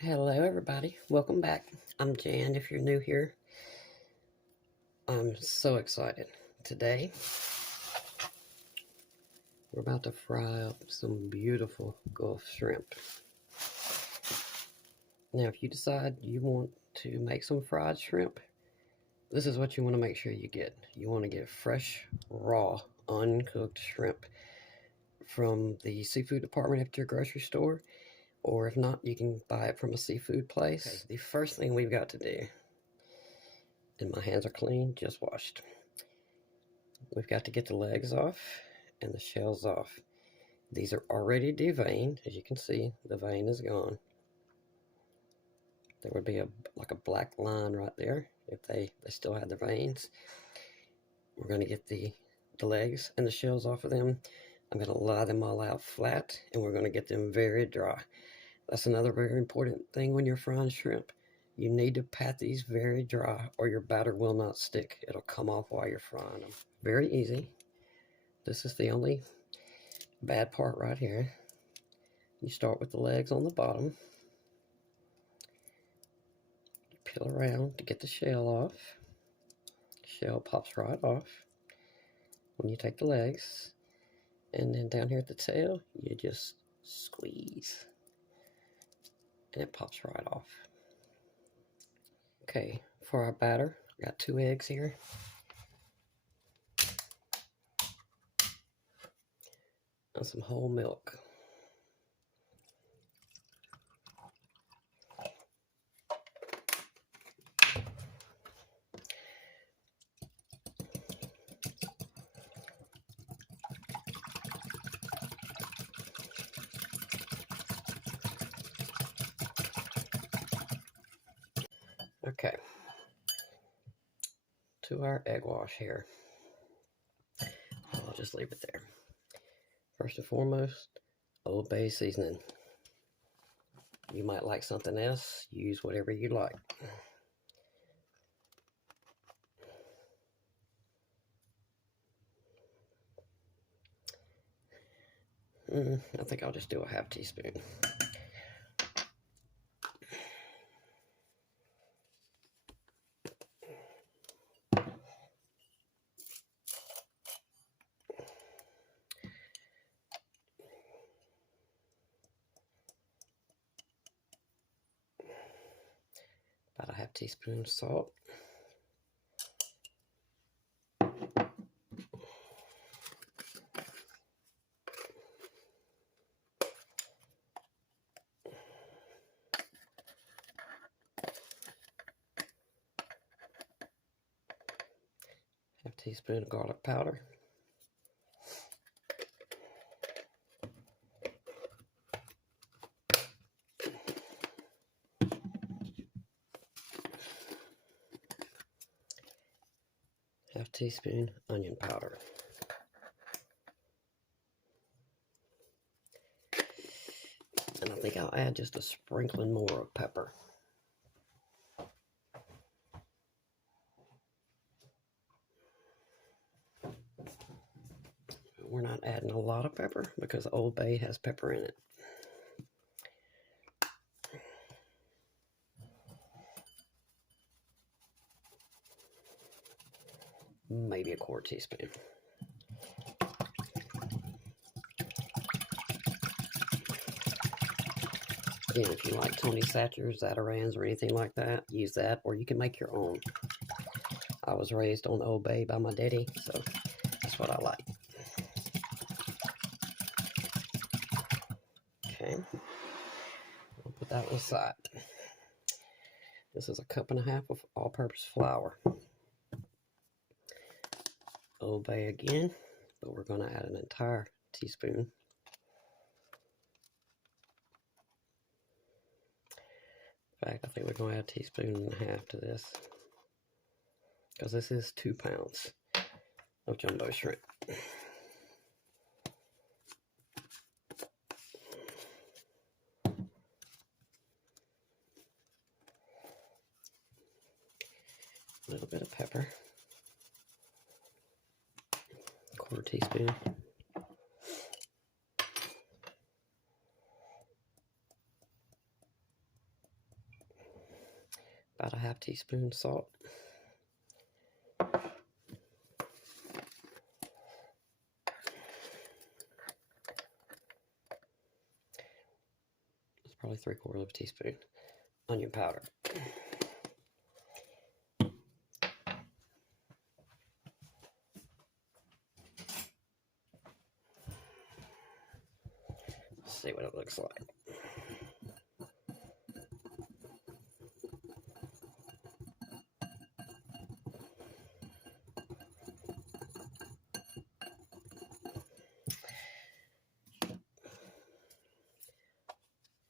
Hello everybody, welcome back. I'm Jan if you're new here. I'm so excited. Today, we're about to fry up some beautiful Gulf shrimp. Now if you decide you want to make some fried shrimp, this is what you want to make sure you get. You want to get fresh, raw, uncooked shrimp from the seafood department at your grocery store, or if not, you can buy it from a seafood place. Okay, the first thing we've got to do, and my hands are clean, just washed. We've got to get the legs off and the shells off. These are already deveined. As you can see, the vein is gone. There would be like a black line right there if they still had the veins. We're going to get the legs and the shells off of them. I'm going to lie them all out flat, and we're going to get them very dry. That's another very important thing when you're frying shrimp. You need to pat these very dry or your batter will not stick. It'll come off while you're frying them. Very easy. This is the only bad part right here. You start with the legs on the bottom. You peel around to get the shell off. Shell pops right off when you take the legs. And then down here at the tail, you just squeeze. And it pops right off. Okay, for our batter, I got 2 eggs here. And some whole milk. Okay, to our egg wash here. I'll just leave it there. First and foremost, Old Bay seasoning. You might like something else, use whatever you like. I think I'll just do a ½ teaspoon. About a ½ teaspoon of salt. ½ teaspoon of garlic powder. ½ teaspoon onion powder. And I think I'll add just a sprinkling more of pepper. We're not adding a lot of pepper because Old Bay has pepper in it. Maybe a ¼ teaspoon. Again, if you like Tony Satcher's, Zatarans, or anything like that, use that, or you can make your own. I was raised on Old Bay by my daddy, so that's what I like. Okay, we'll put that one aside. This is a 1.5 cups of all-purpose flour. Old Bay again, but we're going to add an entire teaspoon. In fact, I think we're going to add 1.5 teaspoons to this, because this is 2 pounds of jumbo shrimp. A little bit of pepper, ¼ teaspoon. about a half teaspoon salt. It's probably 3/4 of a teaspoon onion powder. Let's see what it looks like.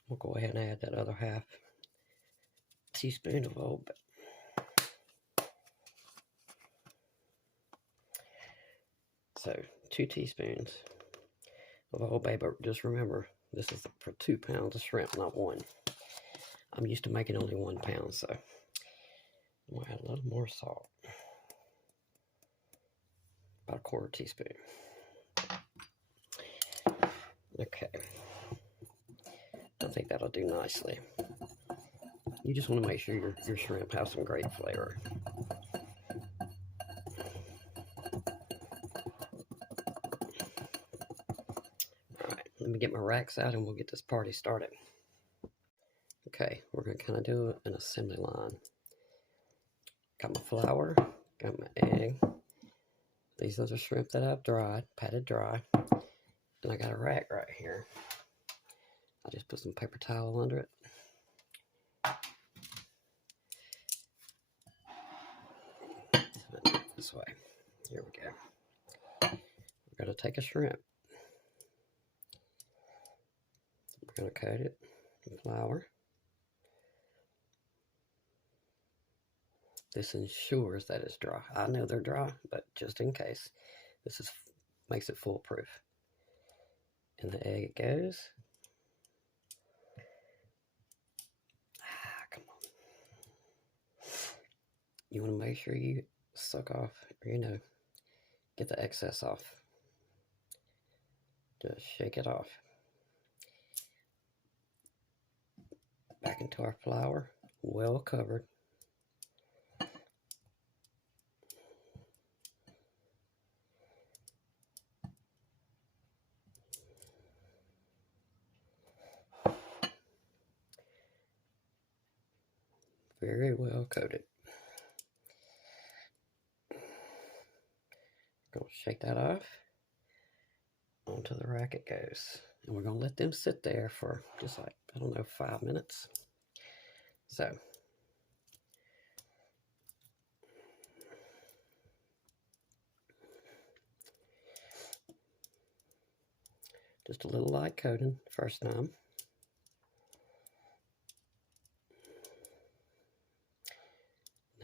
We'll go ahead and add that other half teaspoon of Old Bay. So 2 teaspoons of Old Bay, but just remember, this is for 2 pounds of shrimp, not 1. I'm used to making only 1 pound, so we'll add a little more salt. About 1/4 teaspoon. Okay. I think that'll do nicely. You just want to make sure your shrimp have some great flavor. Alright, let me get my racks out and we'll get this party started. Okay, we're going to kind of do an assembly line. Got my flour, got my egg. These are the shrimp that I've dried, patted dry. And I got a rack right here. I just put some paper towel under it. This way. Here we go. We're going to take a shrimp. We're going to coat it in flour. This ensures that it's dry. I know they're dry, but just in case, this makes it foolproof. And the egg goes. Come on. You want to make sure you suck off, or get the excess off. Just shake it off. Back into our flour, well covered. Very well coated. Gonna shake that off. Onto the rack it goes. And we're gonna let them sit there for just like, I don't know, 5 minutes. So just a little light coating first time.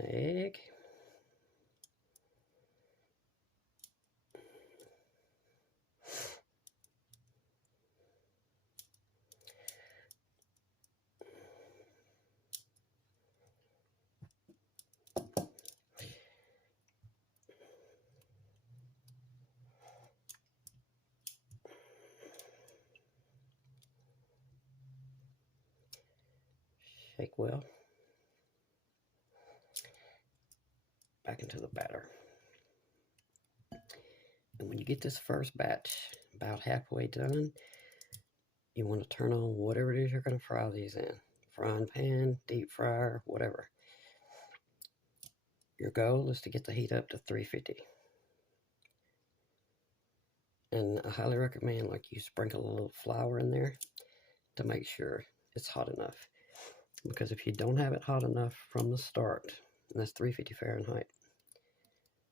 Egg. Shake well. Back into the batter. And when you get this first batch about halfway done, you want to turn on whatever it is you're going to fry these in. Frying pan, deep fryer, whatever. Your goal is to get the heat up to 350. And I highly recommend you sprinkle a little flour in there to make sure it's hot enough. Because if you don't have it hot enough from the start, and that's 350 Fahrenheit,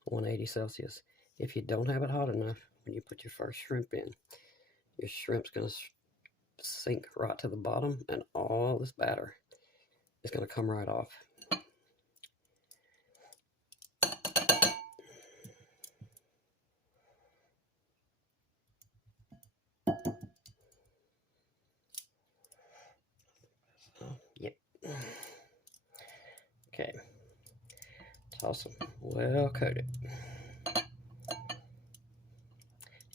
180 Celsius. If you don't have it hot enough, when you put your first shrimp in, your shrimp's going to sink right to the bottom, and all this batter is going to come right off. Yep. Okay. Toss them well coated.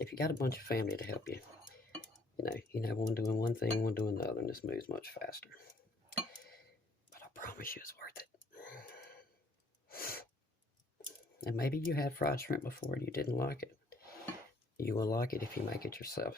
If you got a bunch of family to help you, you know one doing one thing, one doing the other, and this moves much faster. But I promise you it's worth it. And maybe you had fried shrimp before and you didn't like it. You will like it if you make it yourself.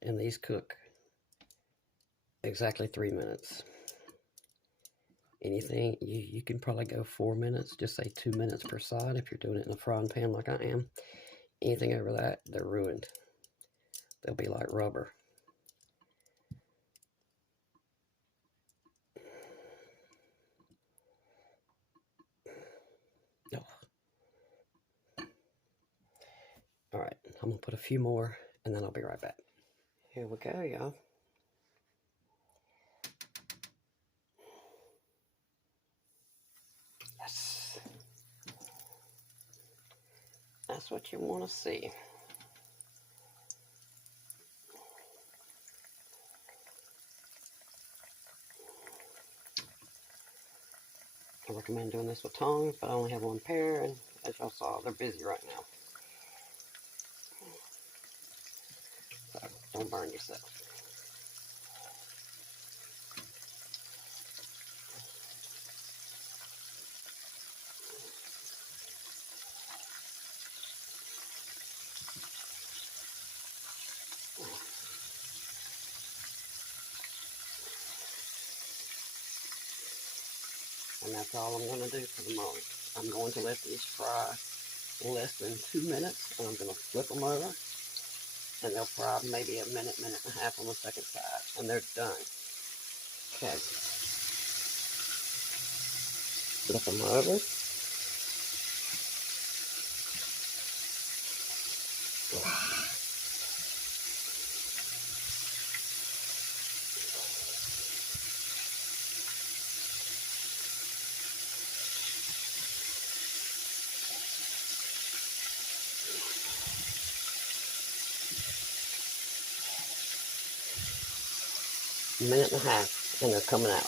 And these cook exactly 3 minutes. Anything, you can probably go 4 minutes, just say 2 minutes per side if you're doing it in a frying pan like I am. Anything over that, they're ruined. They'll be like rubber. Oh. All right, I'm gonna put a few more and then I'll be right back. Here we go, y'all. Yes. That's what you want to see. I recommend doing this with tongs, but I only have one pair, and as y'all saw, they're busy right now. So don't burn yourself. And that's all I'm going to do for the moment. I'm going to let these fry less than 2 minutes, and I'm going to flip them over, and they'll fry maybe a minute, minute and a half on the second side, and they're done. Okay. Flip them over. A minute and a half, and they're coming out.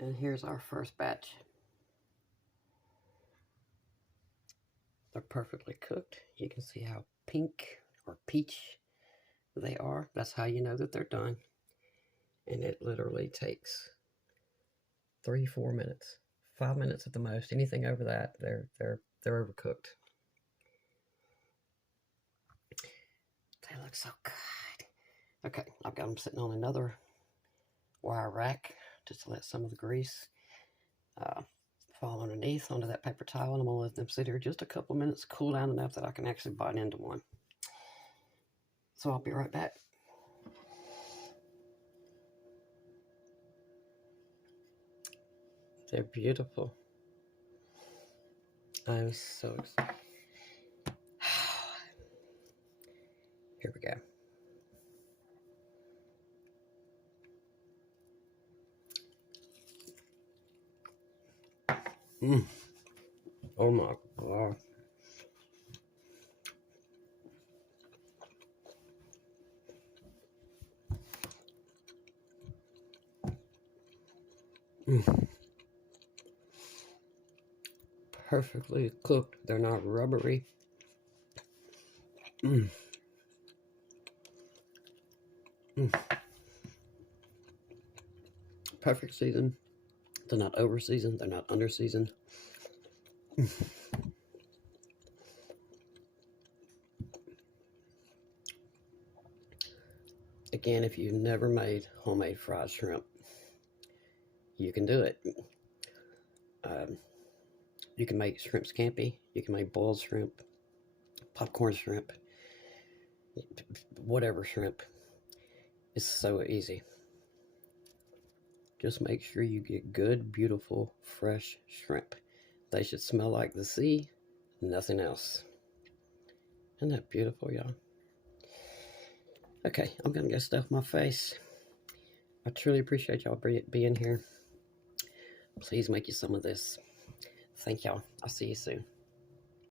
And here's our first batch. They're perfectly cooked. You can see how pink or peach they are. That's how you know that they're done. And it literally takes 3-4 minutes, 5 minutes at the most. Anything over that, they're overcooked. They look so good. Okay, I've got them sitting on another wire rack just to let some of the grease fall underneath onto that paper towel, and I'm gonna let them sit here just a couple of minutes, cool down enough that I can actually bite into one. So I'll be right back. They're beautiful. I'm so excited. Here we go. Oh my God. Perfectly cooked. They're not rubbery. Perfect season. They're not over seasoned. They're not under seasoned. Again, if you've never made homemade fried shrimp, you can do it. You can make shrimp scampi. You can make boiled shrimp, popcorn shrimp, whatever shrimp. It's so easy. Just make sure you get good, beautiful, fresh shrimp. They should smell like the sea, nothing else. Isn't that beautiful, y'all? Okay, I'm gonna go stuff my face. I truly appreciate y'all being here. Please make you some of this. Thank y'all. I'll see you soon.